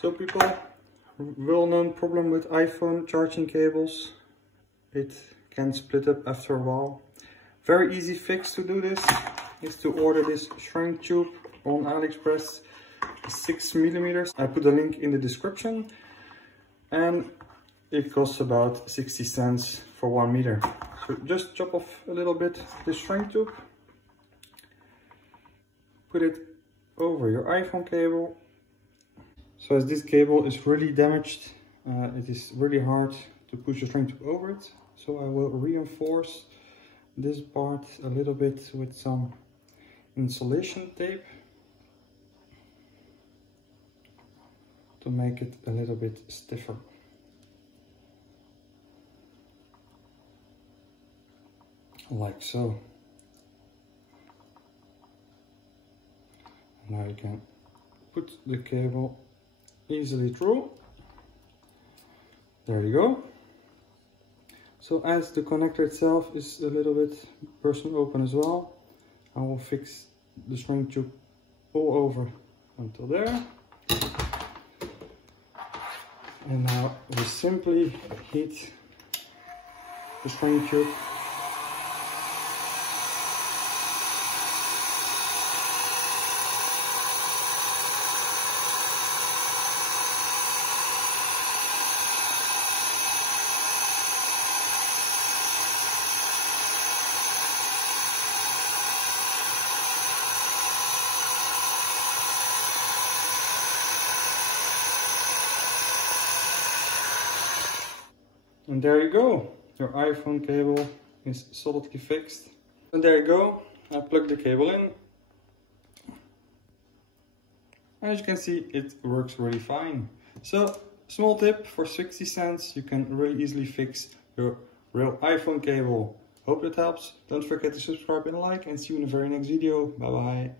So people, well-known problem with iPhone charging cables. It can split up after a while. Very easy fix to do this is to order this shrink tube on AliExpress, 6 millimeters. I put the link in the description, and it costs about 60 cents for 1 meter. So just chop off a little bit the shrink tube, put it over your iPhone cable. So as this cable is really damaged, it is really hard to push the shrink tube over it. So I will reinforce this part a little bit with some insulation tape to make it a little bit stiffer. Like so. Now you can put the cable easily through. There you go. So as the connector itself is a little bit bursten open as well, I will fix the shrink tube all over until there. And now we simply heat the shrink tube. And there you go, your iPhone cable is solidly fixed. And there you go, I plugged the cable in. As you can see, it works really fine. So, small tip, for 60 cents you can really easily fix your real iPhone cable. Hope that helps. Don't forget to subscribe and like, and see you in the very next video. Bye bye.